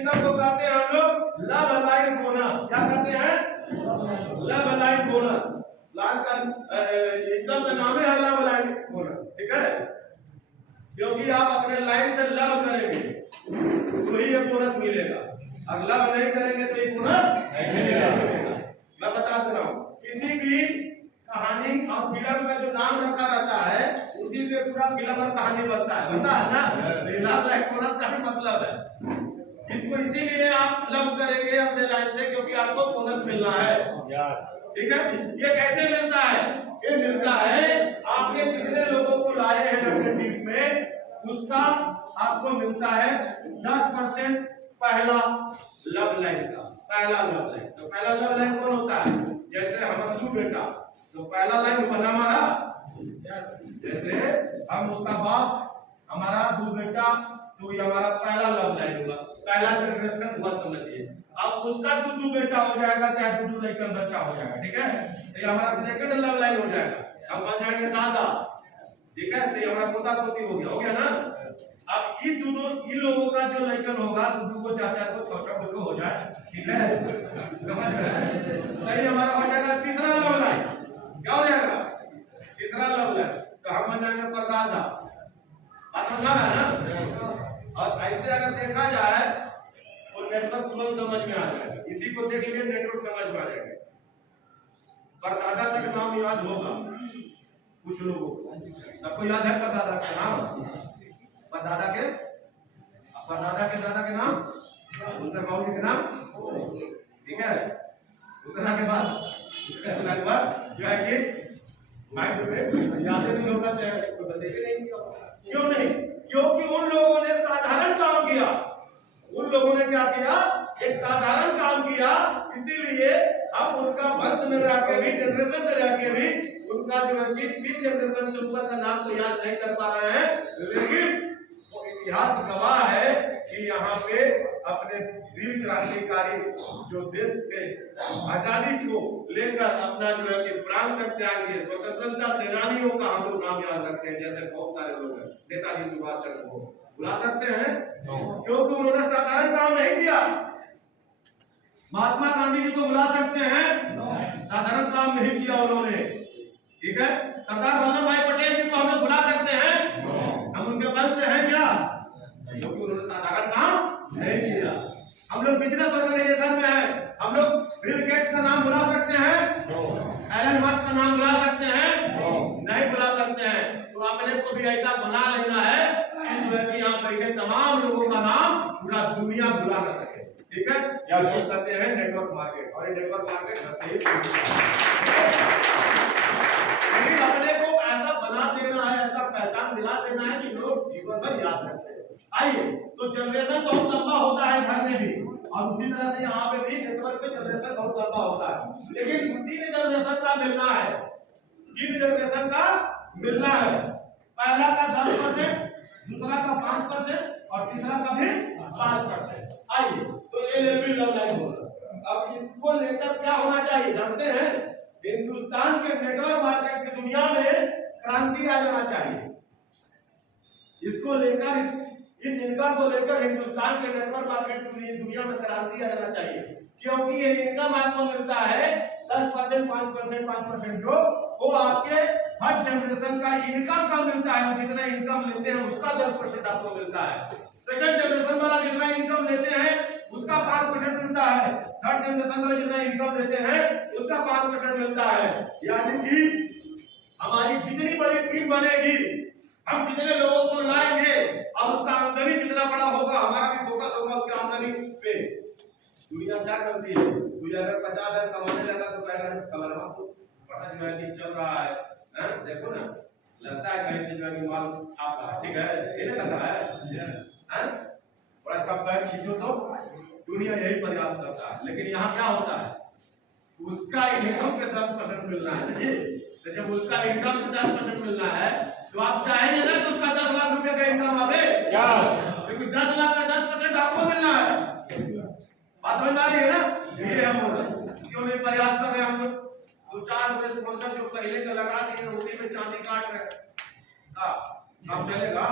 Income को कहते हैं हम लोग लव अलाइड बोनस। क्या कहते हैं? Love allied bonus. लाइन का इनकम का नाम है लव अलाइड बोनस, ठीक है? क्योंकि आप अपने लाइन से लव करेंगे तो ही ये बोनस मिलेगा, और लव नहीं करेंगे तो ये बोनस नहीं मिलेगा। मैं बता दे रहा हूँ, किसी भी कहानी और फिल्म में जो नाम रखा रहता है उसी पे पूरा फिल्म और कहानी बनता है ना? लव लाइफ बोनस का भी मतलब है इसको, इसीलिए आप लव करेंगे अपने लाइन से क्योंकि आपको बोनस मिलना है, ठीक है? ये कैसे मिलता है? ये मिलता है आपने कितने लोगों को लाए हैं अपने टीम में उसका आपको मिलता है 10% पहला लव लाइन का, पहला लव लाइन। तो पहला लव लाइन कौन होता है? जैसे हम तू बेटा, तो पहला लाइन बना हमारा, जैसे हम उसका बाप, हमारा तू बेटा, तो ये हमारा पहला लव लाइन होगा, पहला जनरेशन हुआ समझिए। अब उसका दूधू बेटा हो जाएगा, चाहे दूधू लड़का बच्चा हो जाएगा, ठीक है? तो ये हमारा सेकंड लव लाइन हो जाएगा, हम बन जाएंगे दादा, ठीक है? तो ये हमारा पोता पोती हो गया ना? अब इन लोगों का जो लड़कन होगा, दूधू को, चाचा को, छोटा को हो जाए, ठीक है? समझ रहे? तो ये हमारा हो जाएगा तीसरा लव लाइन। क्या हो जाएगा? तीसरा लव लाइन। तो हम बन जाएंगे परदादा। बात समझा ना? और ऐसे अगर देखा जाए तो नेटवर्क तुरंत समझ में आ जाएगा, इसी को देख लीजिए नेटवर्क समझ में आ जाएगा। परदादा तक नाम याद होगा कुछ लोगों को, सबको याद है परदादा का नाम? परदादा के दादा के नाम, उनके बाबू के नाम, ठीक है? उतना के बाद जो है कि माइंड में याद नहीं होगा, तो बतेगा नहीं। क्यों नहीं? क्योंकि उन लोगों ने साधारण काम किया, उन लोगों ने क्या किया? एक साधारण काम किया, इसीलिए हम उनका वंश में रह के भी, जनरेशन में रह के भी उनका जो है कि 3 जनरेशन से ऊपर का नाम तो याद नहीं कर पा रहे हैं, लेकिन वो इतिहास गवाह है कि यहाँ पे अपने वीर क्रांतिकारी जो देश के आजादी को लेकर अपना जो है कि प्राण तक त्याग दिए, स्वतंत्रता सेनानियों का हम लोग नाम याद रखते हैं, जैसे बहुत सारे लोग हैं। नेताजी सुभाष चंद्र बोस बुला सकते हैं क्योंकि उन्होंने साधारण काम नहीं किया। महात्मा गांधी जी को बुला सकते हैं, साधारण काम नहीं किया उन्होंने, ठीक है? सरदार वल्लभ भाई पटेल जी को हम लोग बुला सकते हैं, हम उनके वंश से हैं क्या? क्योंकि उन्होंने साधारण काम नहीं किया। हम लोग बिजनेस ऑर्गेनाइजेशन में हैं, हम लोग बिल गेट्स का नाम बुला सकते हैं, एलन मस्क का नाम बुला सकते हैं, नहीं बुला सकते हैं। तो अपने को भी ऐसा बना लेना है कि जो है कि यहाँ बैठे तमाम लोगों का नाम पूरा दुनिया बुला ना सके, ठीक है? या सोच सकते हैं नेटवर्क मार्केट, और ये नेटवर्क मार्केट लेकिन अपने को ऐसा बना देना है, ऐसा पहचान दिला देना है कि लोग जीवन भर याद रखते हैं। आइए, तो जनरेशन बहुत लंबा होता है घर में भी, और उसी तरह से यहाँ पे भी नेटवर्क पे जनरेशन बहुत लंबा होता है, लेकिन 3 जनरेशन का मिलना है, 3 जनरेशन का मिलना है। पहला का 10%, दूसरा का 5% और तीसरा का भी 5%। आइए, तो एलएलबी लव लाइन बोला। अब इसको लेकर क्या होना चाहिए जानते हैं? हिंदुस्तान के नेटवर्क मार्केट की दुनिया में क्रांति आ जाना चाहिए। इसको लेकर इस इनकम को लेकर हिंदुस्तान के नेटवर्क मार्केट की दुनिया में क्रांति आ जाना चाहिए, क्योंकि ये इनकम आपको मिलता है 10%, 5%, जो वो आपके हर जनरेशन का इनकम का मिलता है। जितना इनकम लेते हैं उसका 10% आपको मिलता है। सेकंड जनरेशन वाला जितना इनकम लेते हैं उसका 5% मिलता है। थर्ड जनरेशन वाले जितना इनकम लेते हैं उसका 5% मिलता है। यानी कि हमारी जितनी बड़ी टीम बनेगी, हम जितने लोगों को लाएंगे और उसका आमदनी जितना बड़ा होगा, हमारा भी फोकस होगा उसकी आमदनी पे। दुनिया क्या करती है? कोई अगर 50,000 कमाने लगा तो कहेगा कमलवा तो बड़ा जो है कि चल रहा है, देखो ना, लगता है कहीं से जो है कि माल छाप रहा है, ठीक है? ये नहीं लगता है? और इसका पैर खींचो तो दुनिया यही प्रयास करता है, लेकिन यहाँ क्या होता है? उसका इनकम के 10% मिलना है जी। तो जब उसका इनकम के 10% मिलना है तो आप चाहेंगे ना कि उसका 10 लाख रुपए का इनकम आवे, क्योंकि 10 लाख का 10% आपको मिलना है। बात समझ आ रही है ना? ये हम क्यों नहीं प्रयास कर रहे हम लोग? 2-4 वर्ष स्पॉन्सर जो पहले का लगा दिए उसी में चांदी काट रहे, काम चलेगा?